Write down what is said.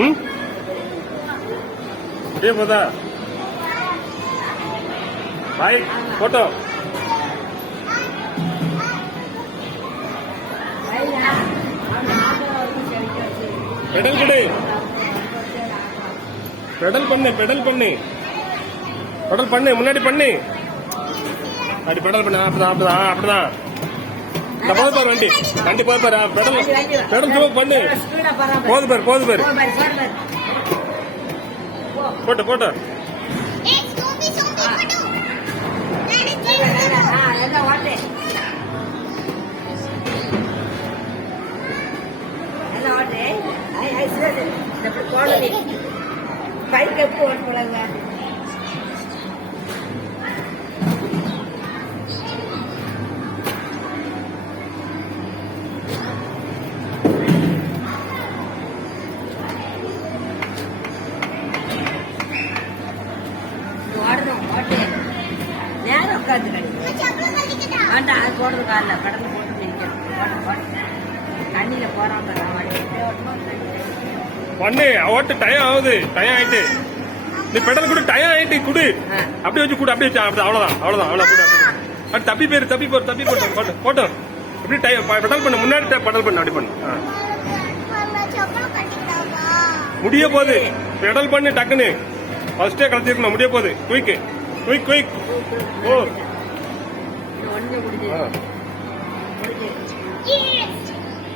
ம் அப்படியே போதா பாய் போட்டோ பெடல் கொடு பெடல் பண்ணு பெடல் பண்ணு பெடல் பண்ணு முன்னாடி பண்ணு அப்படி பெடல் பண்ணு அப்படிதான் அப்படிதான் இந்த போது பாரு வண்டி வண்டி போது பாரு பெடல் பெடல் சும்மா பண்ணு போது பாரு போட்டோ போட்டோ பைக் எப்போ ஓட்டுறாங்க ஓடணும் ஓட்டு நேரம் உட்காந்து வேண்டாம் அது போடுறது காலைல கடந்து போட்டு நிற்கணும் தண்ணியில போறாங்க பண்ணு ஓட்டு டயம் ஆகுது டயம் ஆயிட்டு நீ பெடல் கூட டயம் ஆயிட்டு குடு அப்படியே வச்சு கூட அப்படியே வச்சு அவ்வளவுதான் அவ்வளவு கூட அப்படி தப்பி போட்டு போட்டோம் எப்படி டயம் பெடல் பண்ணு முன்னாடி பெடல் பண்ணு அப்படி பண்ணு முடிய போகுது பெடல் பண்ணு டக்குன்னு ஃபர்ஸ்டே கலத்திருக்கணும் முடிய போகுது குயிக் ஓ